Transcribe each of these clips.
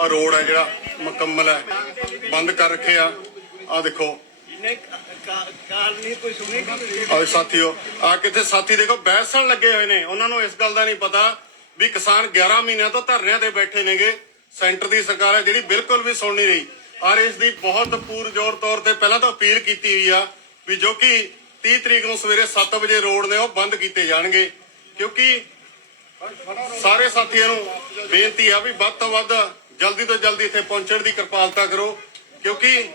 ਆ ਰੋਡ ਹੈ ਜਿਹੜਾ ਮੁਕੰਮਲ ਹੈ ਬੰਦ ਕਰ ਰੱਖੇ ਆ। ਆ ਦੇਖੋ। ਆਹ ਸਾਥੀਓ ਆ ਕਿੱਥੇ ਸਾਥੀ ਦੇਖੋ ਬੈਸਣ ਲੱਗੇ ਹੋਏ ਨੇ। ਉਹਨਾਂ ਨੂੰ ਇਸ ਗੱਲ ਦਾ ਨਹੀਂ ਪਤਾ ਵੀ ਕਿਸਾਨ 11 ਮਹੀਨਿਆਂ ਤੋਂ ਧਰਨਿਆਂ ਤੇ ਬੈਠੇ ਨੇਗੇ। ਸੈਂਟਰ ਦੀ ਸਰਕਾਰ ਹੈ ਜਿਹੜੀ ਬਿਲਕੁਲ ਵੀ ਸੁਣ ਨਹੀਂ ਰਹੀ। ਔਰ ਇਸ ਦੀ ਬਹੁਤ ਪੂਰਜੋਰ ਤੌਰ ਤੇ ਪਹਿਲਾਂ ਤਾਂ ਅਪੀਲ ਕੀਤੀ ਹੋਈ ਆ ਵੀ ਜੋ ਕਿ 30 ਤਰੀਕ ਨੂੰ ਸਵੇਰੇ 7 ਵਜੇ ਰੋਡ ਨੇ ਉਹ ਬੰਦ ਕੀਤੇ ਜਾਣਗੇ। ਕਿਉਂਕਿ ਸਾਰੇ ਸਾਥੀਆਂ ਨੂੰ ਬੇਨਤੀ ਆ ਵੀ ਵੱਧ ਤੋਂ ਵੱਧ ਜਲਦੀ ਤੋਂ ਜਲਦੀ ਇੱਥੇ ਪਹੁੰਚਣ ਦੀ ਕਿਰਪਾਲਤਾ ਕਰੋ, ਕਿਉਂਕਿ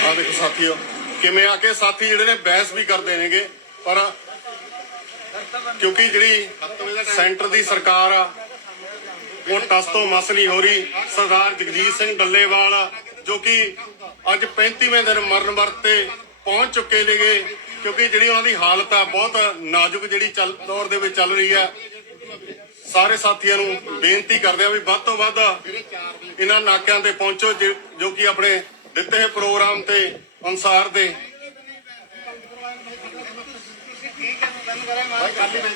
ਆ ਦੇਖੋ ਸਾਥੀਓ, ਕਿਵੇਂ ਆ ਕੇ ਸਾਥੀ ਜਿਹੜੇ ਨੇ ਬਹਿਸ ਵੀ ਕਰਦੇ ਨੇਗੇ, ਪਰ ਕਿਉਂਕਿ ਜਿਹੜੀ ਸੈਂਟਰ ਦੀ ਸਰਕਾਰ ਆ, ਉਹ ਟਸ ਤੋਂ ਮਸ ਨਹੀਂ ਹੋ ਰਹੀ। ਸਰਦਾਰ ਜਗਜੀਤ ਸਿੰਘ ਡੱਲੇਵਾਲ ਜੋ ਕਿ ਅੱਜ 35ਵੇਂ ਦਿਨ ਮਰਨ ਵਰਤ ਤੇ ਪਹੁੰਚ ਚੁੱਕੇ ਨੇਗੇ, ਕਿਉਂਕਿ ਜਿਹੜੀ ਉਹਨਾਂ ਦੀ ਹਾਲਤ ਆ, ਬਹੁਤ ਨਾਜ਼ੁਕ ਜਿਹੜੀ ਚੱਲ, ਦੌਰ ਦੇ ਵਿੱਚ ਚੱਲ ਰਹੀ ਹੈ ਸਾਰੇ ਸਾਥੀਆਂ ਨੂੰ ਬੇਨਤੀ ਕਰਦੇ ਆ ਵੀ ਵੱਧ ਤੋਂ ਵੱਧ ਇਹਨਾਂ ਨਾਕਿਆਂ ਤੇ ਪਹੁੰਚੋ ਜੋ ਕਿ ਆਪਣੇ ਦਿੱਤੇ ਹੋਏ ਪ੍ਰੋਗਰਾਮ ਤੇ ਅਨਸਾਰ ਦੇ।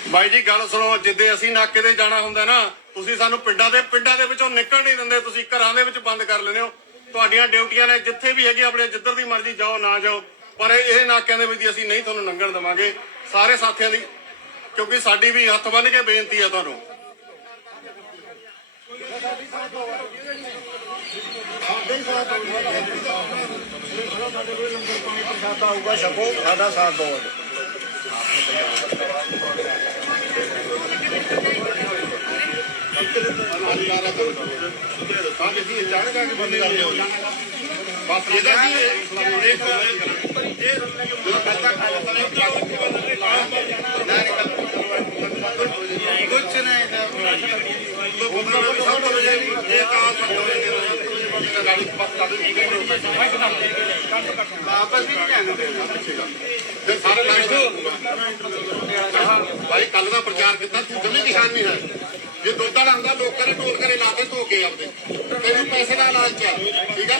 ਬਾਈ ਜੀ, ਗੱਲ ਸੁਣੋ, ਜਿੱਦੇ ਅਸੀਂ ਨਾਕੇ ਤੇ ਜਾਣਾ ਹੁੰਦਾ ਨਾ, ਤੁਸੀਂ ਸਾਨੂੰ ਪਿੰਡਾਂ ਦੇ ਪਿੰਡਾਂ ਦੇ ਵਿੱਚੋਂ ਨਿਕਲ ਨਹੀਂ ਦਿੰਦੇ, ਤੁਸੀਂ ਘਰਾਂ ਦੇ ਵਿੱਚ ਬੰਦ ਕਰ ਲੈਂਦੇ ਹੋ। ਤੁਹਾਡੀਆਂ ਡਿਊਟੀਆਂ ਨੇ, ਜਿੱਥੇ ਵੀ ਹੈਗੇ ਆਪਣੇ, ਜਿੱਧਰ ਦੀ ਮਰਜ਼ੀ ਜਾਓ, ਨਾ ਜਾਓ। ਪਰ ਇਹ ਨਾਕਿਆਂ ਦੇ ਵਿੱਚ ਅਸੀਂ ਨਹੀਂ ਤੁਹਾਨੂੰ ਲੰਘਣ ਦੇਵਾਂਗੇ। ਸਾਰੇ ਸਾਥੀਆਂ ਦੀ ਕਿਉਂਕਿ ਸਾਡੀ ਵੀ ਹੱਥ ਬੰਨ ਕੇ ਬੇਨਤੀ ਹੈ ਤੁਹਾਨੂੰ। ਸਾਡਾ ਹੋਊਗਾ। ਛਕੋ ਸਾਡਾ ਸਾਥ ਦੋ ਬਸ ਇਹਦਾ ਸੀ ਇਹ ਜਦੋਂ ਪਹਿਲਾਂ ਕੁਛ ਨਹੀਂ ਇਹ ਕਾਲ ਆਪਸ ਵਿੱਚ ਜਾਣਾ ਫਿਰ ਸਾਰੇ ਲੱਗ ਭਾਈ ਕੱਲ ਦਾ ਪ੍ਰਚਾਰ ਕੀਤਾ, ਤੂੰ ਜਮੀ ਕਿਸਾਨ ਨਹੀਂ ਹੈ। ਜੇ ਦੁੱਧ ਵਾਲਾ ਹੁੰਦਾ ਲੋਕਾਂ ਨੇ ਢੋਲ ਘਰੇ ਲਾ ਕੇ ਧੋ ਕੇ ਆਪਦੇ ਤੈਨੂੰ ਪੈਸੇ ਦਾ ਲਾਲਚ ਹੈ ਠੀਕ ਹੈ